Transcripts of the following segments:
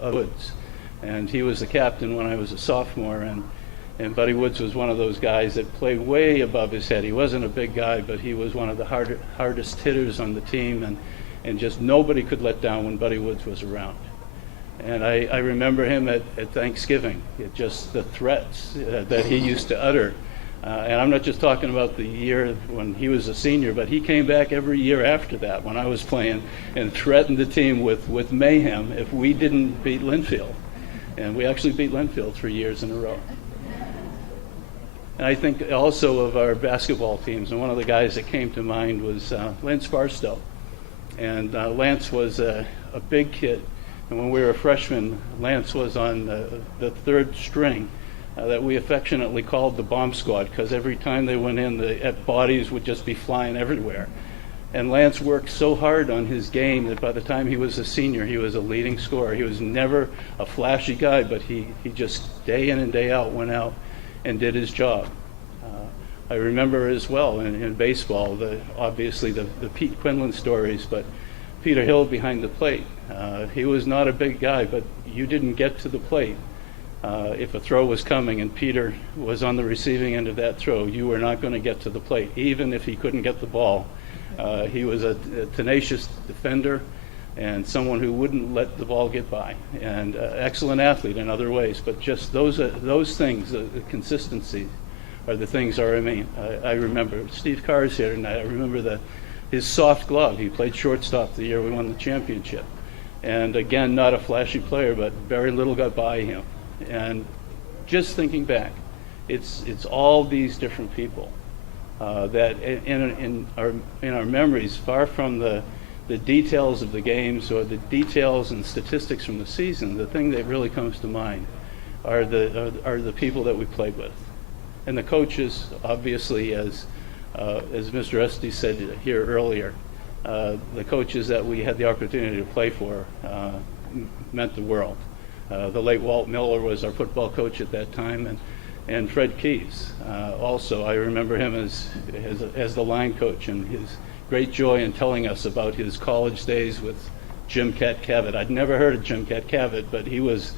of Woods. And he was the captain when I was a sophomore, and Buddy Woods was one of those guys that played way above his head. He wasn't a big guy, but he was one of the hardest hitters on the team, and just nobody could let down when Buddy Woods was around. And I remember him at Thanksgiving, just the threats that he used to utter. And I'm not just talking about the year when he was a senior, but he came back every year after that when I was playing and threatened the team with mayhem if we didn't beat Linfield. And we actually beat Linfield 3 years in a row. And I think also of our basketball teams, and one of the guys that came to mind was Lance Barstow. And Lance was a big kid. And when we were freshmen, Lance was on the third string that we affectionately called the bomb squad, because every time they went in, the bodies would just be flying everywhere. And Lance worked so hard on his game that by the time he was a senior, he was a leading scorer. He was never a flashy guy, but he just day in and day out went out and did his job. I remember as well in baseball, obviously the Pete Quinlan stories, but Peter Hill behind the plate. He was not a big guy, but you didn't get to the plate. If a throw was coming and Peter was on the receiving end of that throw, you were not going to get to the plate, even if he couldn't get the ball. He was a tenacious defender and someone who wouldn't let the ball get by, and excellent athlete in other ways. But just those things, the consistency, are the things I remember. Steve Carr's here tonight. I remember his soft glove. He played shortstop the year we won the championship. And again, not a flashy player, but very little got by him. And just thinking back, it's all these different people that in our memories, far from the details of the games or the details and statistics from the season, the thing that really comes to mind are the people that we played with. And the coaches, obviously, as Mr. Esty said here earlier, the coaches that we had the opportunity to play for meant the world. The late Walt Miller was our football coach at that time, and Fred Keyes. Also, I remember him as the line coach, and his great joy in telling us about his college days with Jim Cat Cavett. I'd never heard of Jim Cat Cavett, but he was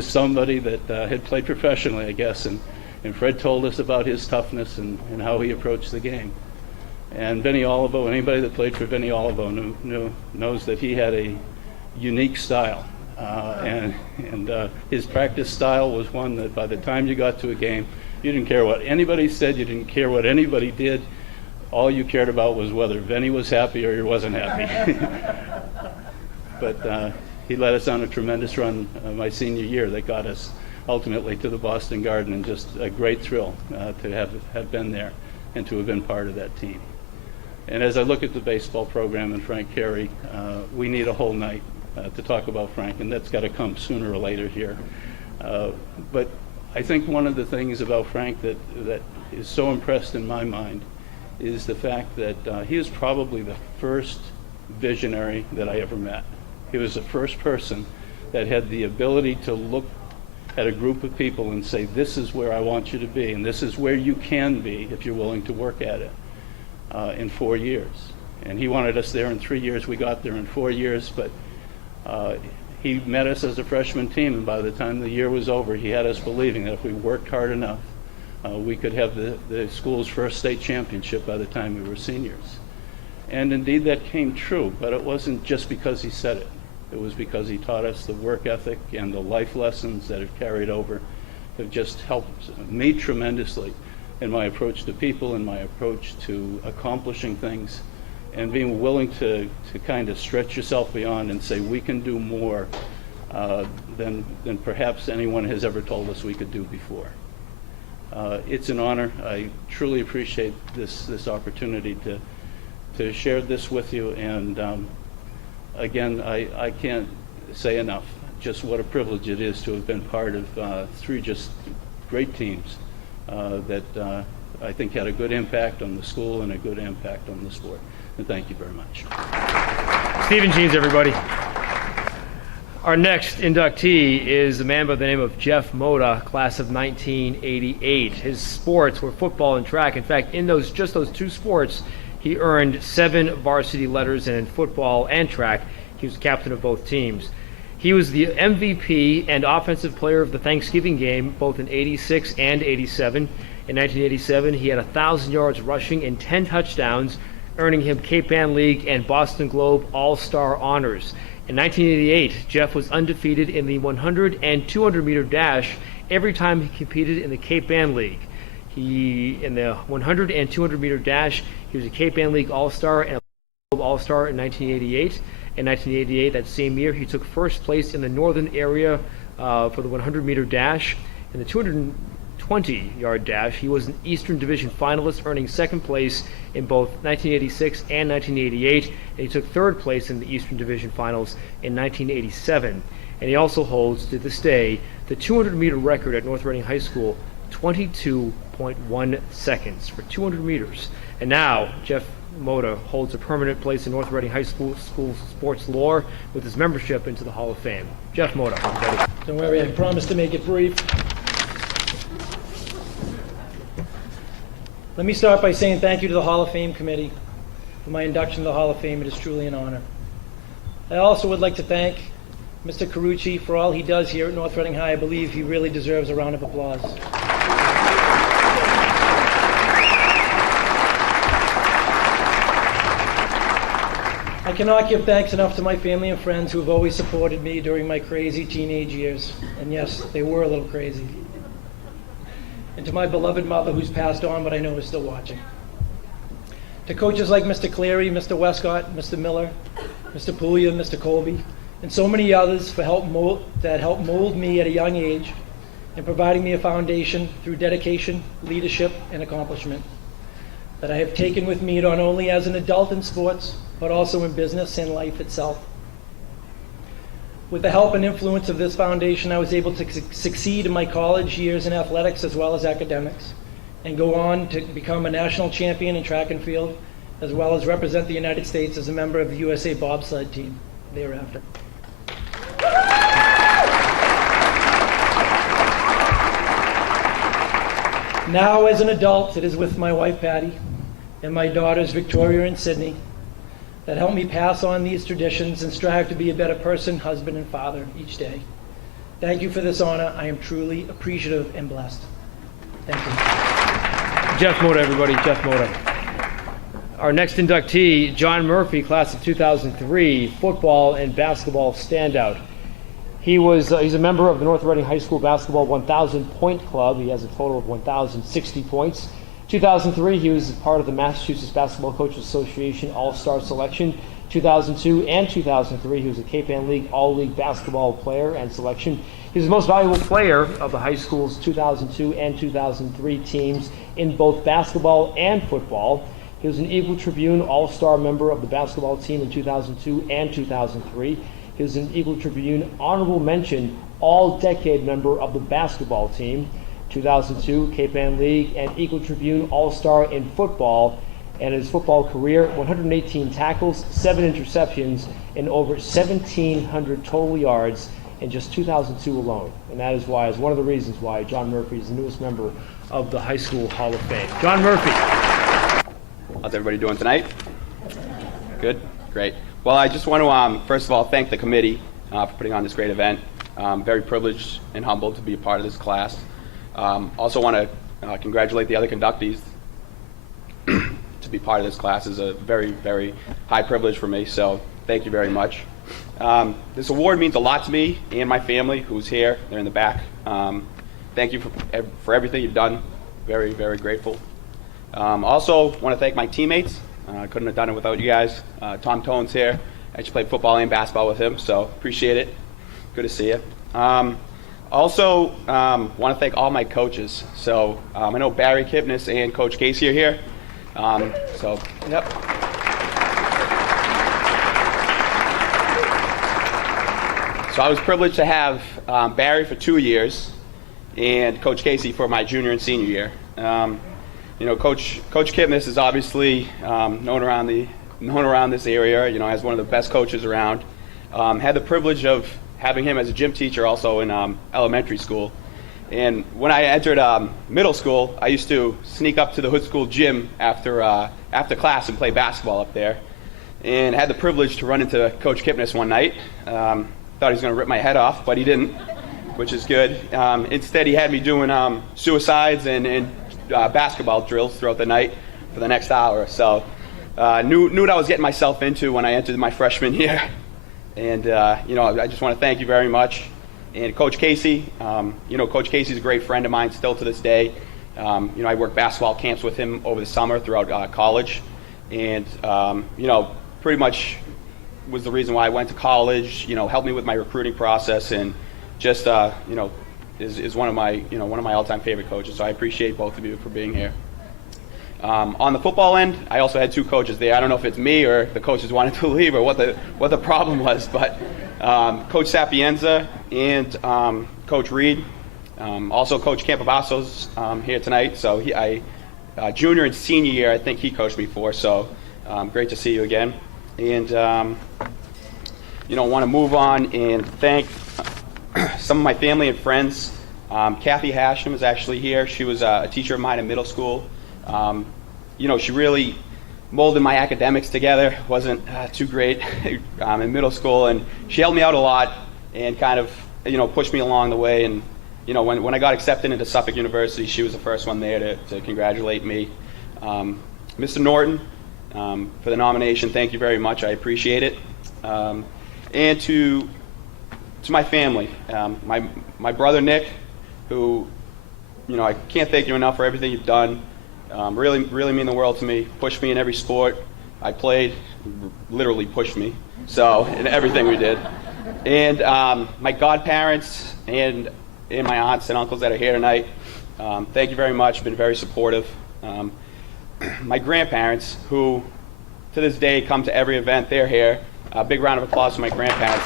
somebody that had played professionally, I guess, and Fred told us about his toughness and how he approached the game. And Benny Olivo, anybody that played for Benny Olivo knows that he had a unique style. And his practice style was one that by the time you got to a game, you didn't care what anybody said, you didn't care what anybody did. All you cared about was whether Benny was happy or he wasn't happy. But he led us on a tremendous run my senior year that got us ultimately to the Boston Garden, and just a great thrill to have been there and to have been part of that team. And as I look at the baseball program and Frank Carey, we need a whole night to talk about Frank, and that's got to come sooner or later here. But I think one of the things about Frank that is so impressed in my mind is the fact that he was probably the first visionary that I ever met. He was the first person that had the ability to look at a group of people and say, this is where I want you to be, and this is where you can be if you're willing to work at it, in 4 years. And he wanted us there in 3 years. We got there in 4 years, but he met us as a freshman team, and by the time the year was over, he had us believing that if we worked hard enough, we could have the school's first state championship by the time we were seniors. And indeed that came true, but it wasn't just because he said it. It was because he taught us the work ethic and the life lessons that have carried over, have just helped me tremendously in my approach to people and my approach to accomplishing things, and being willing to kind of stretch yourself beyond and say we can do more than perhaps anyone has ever told us we could do before. It's an honor. I truly appreciate this opportunity to share this with you, and again, I can't say enough just what a privilege it is to have been part of 3 just great teams that I think had a good impact on the school and a good impact on the sport. And thank you very much. Stephen Jeans, everybody. Our next inductee is a man by the name of Jeff Moda, class of 1988. His sports were football and track. In fact, in those 2 sports, he earned 7 varsity letters, and in football and track, he was captain of both teams. He was the MVP and Offensive Player of the Thanksgiving game, both in '86 and '87. In 1987, he had 1,000 yards rushing and 10 touchdowns, earning him Cape Ann League and Boston Globe All-Star honors. In 1988, Jeff was undefeated in the 100 and 200 meter dash every time he competed in the Cape Ann League. In the 100 and 200 meter dash, he was a Cape Ann League All-Star and a Globe All-Star in 1988. In 1988, that same year, he took first place in the northern area for the 100 meter dash. In the 220-yard dash, he was an Eastern Division finalist, earning second place in both 1986 and 1988, and he took third place in the Eastern Division finals in 1987. And he also holds, to this day, the 200-meter record at North Reading High School, 22.1 seconds for 200 meters. And now, Jeff Mota holds a permanent place in North Reading High School sports lore with his membership into the Hall of Fame. Jeff Mota, everybody. Don't worry, I promise to make it brief. Let me start by saying thank you to the Hall of Fame committee for my induction to the Hall of Fame. It is truly an honor. I also would like to thank Mr. Carucci for all he does here at North Reading High. I believe he really deserves a round of applause. I cannot give thanks enough to my family and friends who have always supported me during my crazy teenage years. And yes, they were a little crazy. And to my beloved mother, who's passed on, but I know is still watching. To coaches like Mr. Cleary, Mr. Westcott, Mr. Miller, Mr. Puglia, Mr. Colby, and so many others that helped mold me at a young age and providing me a foundation through dedication, leadership, and accomplishment that I have taken with me not only as an adult in sports, but also in business and life itself. With the help and influence of this foundation, I was able to succeed in my college years in athletics as well as academics, and go on to become a national champion in track and field, as well as represent the United States as a member of the USA bobsled team thereafter. Now, as an adult, it is with my wife, Patty, and my daughters, Victoria and Sydney, that help me pass on these traditions and strive to be a better person, husband, and father each day. Thank you for this honor. I am truly appreciative and blessed. Thank you. Jeff Mota, everybody. Jeff Mota. Our next inductee, John Murphy, class of 2003, football and basketball standout. He's a member of the North Reading High School Basketball 1,000 Point Club. He has a total of 1,060 points. 2003, he was part of the Massachusetts Basketball Coaches Association All-Star Selection. 2002 and 2003, he was a Cape Ann League All-League Basketball player and selection. He was the most valuable player of the high school's 2002 and 2003 teams in both basketball and football. He was an Eagle Tribune All-Star member of the basketball team in 2002 and 2003. He was an Eagle Tribune Honorable Mention All-Decade member of the basketball team. 2002 Cape Ann League and Eagle Tribune All-Star in football, and his football career, 118 tackles, 7 interceptions, and over 1,700 total yards in just 2002 alone. And that is one of the reasons why John Murphy is the newest member of the High School Hall of Fame. John Murphy. How's everybody doing tonight? Good? Great. Well, I just want to, first of all, thank the committee for putting on this great event. I'm very privileged and humbled to be a part of this class. Also want to congratulate the other conductees. To be part of this class is a very, very high privilege for me, so thank you very much. This award means a lot to me and my family, who's here. They're in the back. Thank you for everything you've done. Very, very grateful. Also want to thank my teammates. I couldn't have done it without you guys. Tom Tone's here. I actually played football and basketball with him, so appreciate it. Good to see you. Also, want to thank all my coaches. So I know Barry Kipnis and Coach Casey are here. Yep. So I was privileged to have Barry for 2 years and Coach Casey for my junior and senior year. Coach Kipnis is obviously known around this area. As one of the best coaches around. Had the privilege of having him as a gym teacher also in elementary school. And when I entered middle school, I used to sneak up to the Hood School gym after class and play basketball up there. And had the privilege to run into Coach Kipnis one night. thought he was going to rip my head off, but he didn't, which is good. Instead, he had me doing suicides and basketball drills throughout the night for the next hour. So knew what I was getting myself into when I entered my freshman year. And, I just want to thank you very much. And Coach Casey, Coach Casey's a great friend of mine still to this day. I worked basketball camps with him over the summer throughout college. And, pretty much was the reason why I went to college, helped me with my recruiting process, and just, is one of my all-time favorite coaches. So I appreciate both of you for being here. On the football end, I also had two coaches there. I don't know if it's me or the coaches wanted to leave or what the problem was, but Coach Sapienza and Coach Reed, also Coach Campabasso's here tonight. So junior and senior year, I think he coached me for. So great to see you again. And want to move on and thank some of my family and friends. Kathy Hashem is actually here. She was a teacher of mine in middle school. She really molded my academics together. Wasn't too great in middle school, and she helped me out a lot and kind of, pushed me along the way. And, when I got accepted into Suffolk University, she was the first one there to congratulate me. Mr. Norton, for the nomination, thank you very much. I appreciate it. And to my family, my brother Nick, who, I can't thank you enough for everything you've done. Really mean the world to me. Pushed me in every sport I played, literally pushed me. So in everything we did. And my godparents and my aunts and uncles that are here tonight, thank you very much. Been very supportive. My grandparents, who to this day come to every event, they're here. A big round of applause for my grandparents.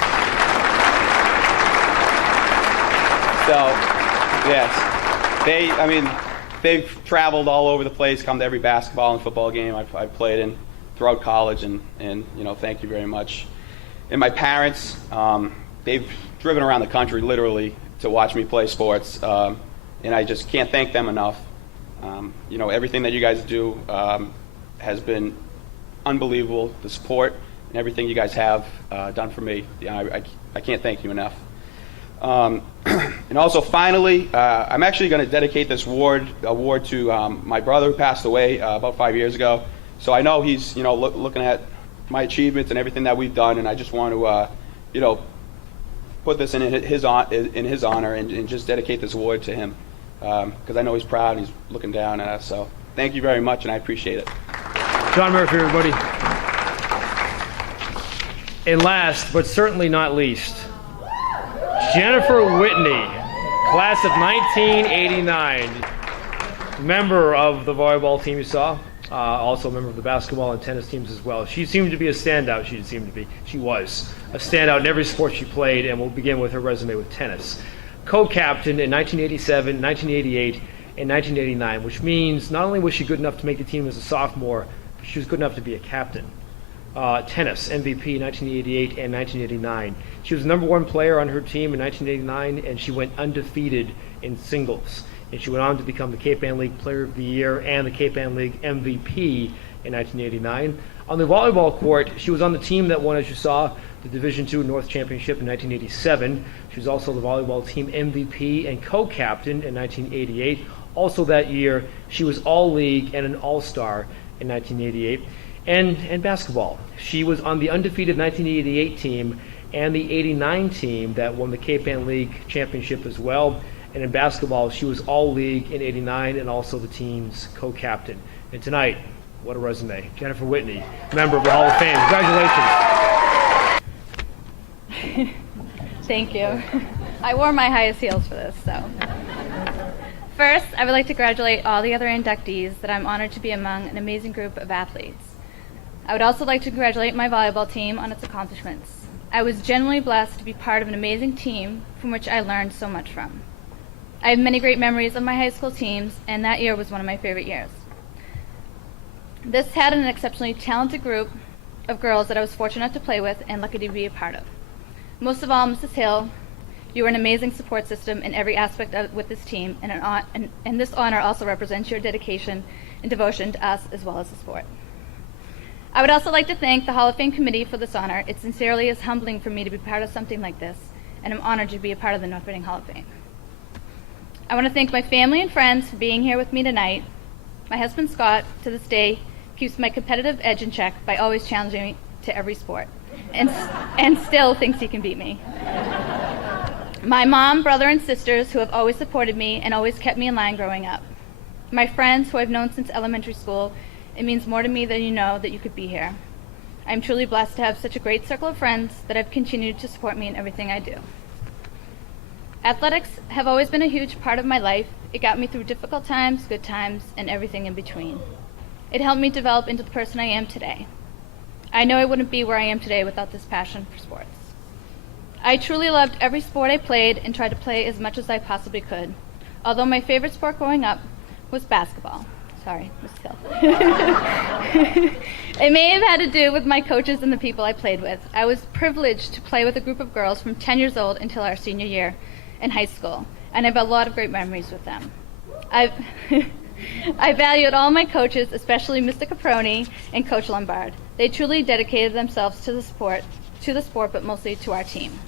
So, yes, they've traveled all over the place, come to every basketball and football game I've played in throughout college, and thank you very much. And my parents, they've driven around the country literally to watch me play sports, and I just can't thank them enough. Everything that you guys do has been unbelievable. The support and everything you guys have done for me, I can't thank you enough. And also, finally, I'm actually going to dedicate this award to my brother who passed away about 5 years ago. So I know he's, looking at my achievements and everything that we've done, and I just want to, put this in his honor and just dedicate this award to him, because I know he's proud and he's looking down at us. So thank you very much, and I appreciate it. John Murphy, everybody. And last, but certainly not least, Jennifer Whitney, class of 1989, member of the volleyball team you saw, also a member of the basketball and tennis teams as well. She seemed to be a standout. She was a standout in every sport she played, and we'll begin with her resume with tennis. Co-captain in 1987, 1988, and 1989, which means not only was she good enough to make the team as a sophomore, but she was good enough to be a captain. Tennis, MVP 1988 and 1989. She was the number one player on her team in 1989, and she went undefeated in singles. And she went on to become the Cape Ann League Player of the Year and the Cape Ann League MVP in 1989. On the volleyball court, she was on the team that won, as you saw, the Division II North Championship in 1987. She was also the volleyball team MVP and co-captain in 1988. Also that year, she was All-League and an All-Star in 1988. And basketball. She was on the undefeated 1988 team and the 89 team that won the Cape Ann League Championship as well. And in basketball, she was All-League in 89 and also the team's co-captain. And tonight, what a resume. Jennifer Whitney, member of the Hall of Fame. Congratulations. Thank you. I wore my highest heels for this, so. First, I would like to congratulate all the other inductees that I'm honored to be among an amazing group of athletes. I would also like to congratulate my volleyball team on its accomplishments. I was genuinely blessed to be part of an amazing team from which I learned so much from. I have many great memories of my high school teams, and that year was one of my favorite years. This had an exceptionally talented group of girls that I was fortunate to play with and lucky to be a part of. Most of all, Mrs. Hill, you were an amazing support system in every aspect with this team, and this honor also represents your dedication and devotion to us as well as the sport. I would also like to thank the Hall of Fame committee for this honor. It sincerely is humbling for me to be part of something like this, and I'm honored to be a part of the North Reading Hall of Fame. I want to thank my family and friends for being here with me tonight. My husband, Scott, to this day, keeps my competitive edge in check by always challenging me to every sport, and still thinks he can beat me. My mom, brother, and sisters who have always supported me and always kept me in line growing up. My friends who I've known since elementary school. It means more to me than you know that you could be here. I'm truly blessed to have such a great circle of friends that have continued to support me in everything I do. Athletics have always been a huge part of my life. It got me through difficult times, good times, and everything in between. It helped me develop into the person I am today. I know I wouldn't be where I am today without this passion for sports. I truly loved every sport I played and tried to play as much as I possibly could, although my favorite sport growing up was basketball. Sorry, Ms. Hill. It may have had to do with my coaches and the people I played with. I was privileged to play with a group of girls from 10 years old until our senior year in high school, and I have a lot of great memories with them. I valued all my coaches, especially Mr. Caproni and Coach Lombard. They truly dedicated themselves to the sport, but mostly to our team.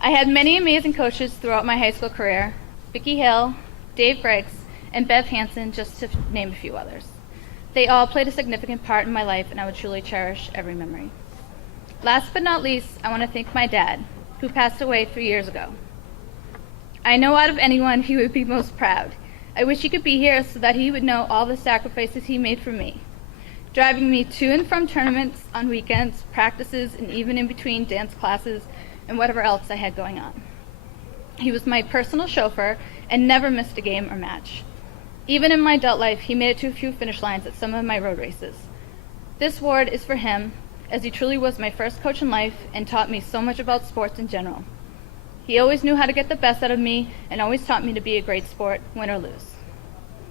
I had many amazing coaches throughout my high school career: Vicki Hill, Dave Griggs, and Bev Hansen, just to name a few others. They all played a significant part in my life, and I would truly cherish every memory. Last but not least, I want to thank my dad, who passed away 3 years ago. I know out of anyone he would be most proud. I wish he could be here so that he would know all the sacrifices he made for me, driving me to and from tournaments on weekends, practices, and even in between dance classes and whatever else I had going on. He was my personal chauffeur and never missed a game or match. Even in my adult life, he made it to a few finish lines at some of my road races. This award is for him, as he truly was my first coach in life and taught me so much about sports in general. He always knew how to get the best out of me and always taught me to be a great sport, win or lose.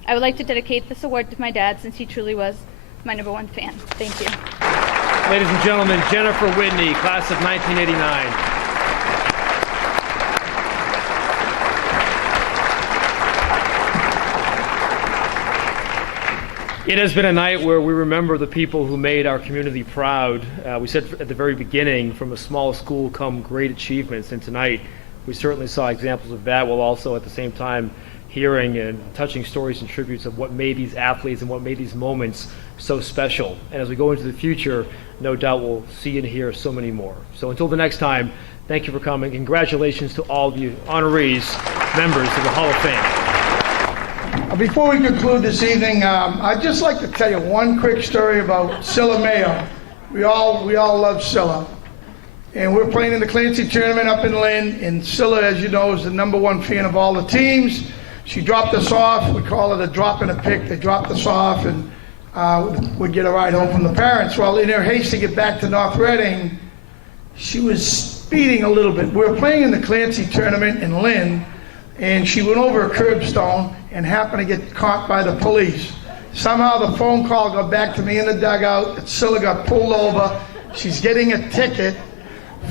I would like to dedicate this award to my dad, since he truly was my #1 fan. Thank you. Ladies and gentlemen, Jennifer Whitney, class of 1989. It has been a night where we remember the people who made our community proud. We said at the very beginning, from a small school come great achievements, and tonight we certainly saw examples of that, while also at the same time hearing and touching stories and tributes of what made these athletes and what made these moments so special. And as we go into the future, no doubt we'll see and hear so many more. So until the next time, thank you for coming. Congratulations to all of you honorees, members of the Hall of Fame. Before we conclude this evening, I'd just like to tell you one quick story about Scylla Mayo. We all love Scylla. And we're playing in the Clancy tournament up in Lynn, and Scylla, as you know, is the #1 fan of all the teams. She dropped us off. We call it a drop and a pick. They dropped us off, and we'd get a ride home from the parents. Well, in her haste to get back to North Reading, she was speeding a little bit. We were playing in the Clancy tournament in Lynn, and she went over a curbstone and happened to get caught by the police. Somehow the phone call got back to me in the dugout that Scylla got pulled over. She's getting a ticket.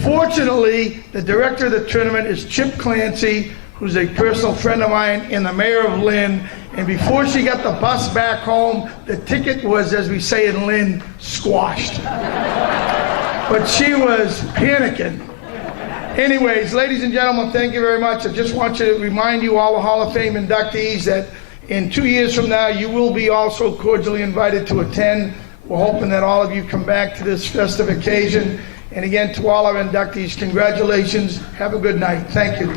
Fortunately, the director of the tournament is Chip Clancy, who's a personal friend of mine and the mayor of Lynn. And before she got the bus back home, the ticket was, as we say in Lynn, squashed. But she was panicking. Anyways, ladies and gentlemen, thank you very much. I just want to remind you, all the Hall of Fame inductees, that in 2 years from now, you will be also cordially invited to attend. We're hoping that all of you come back to this festive occasion. And again, to all our inductees, congratulations. Have a good night. Thank you.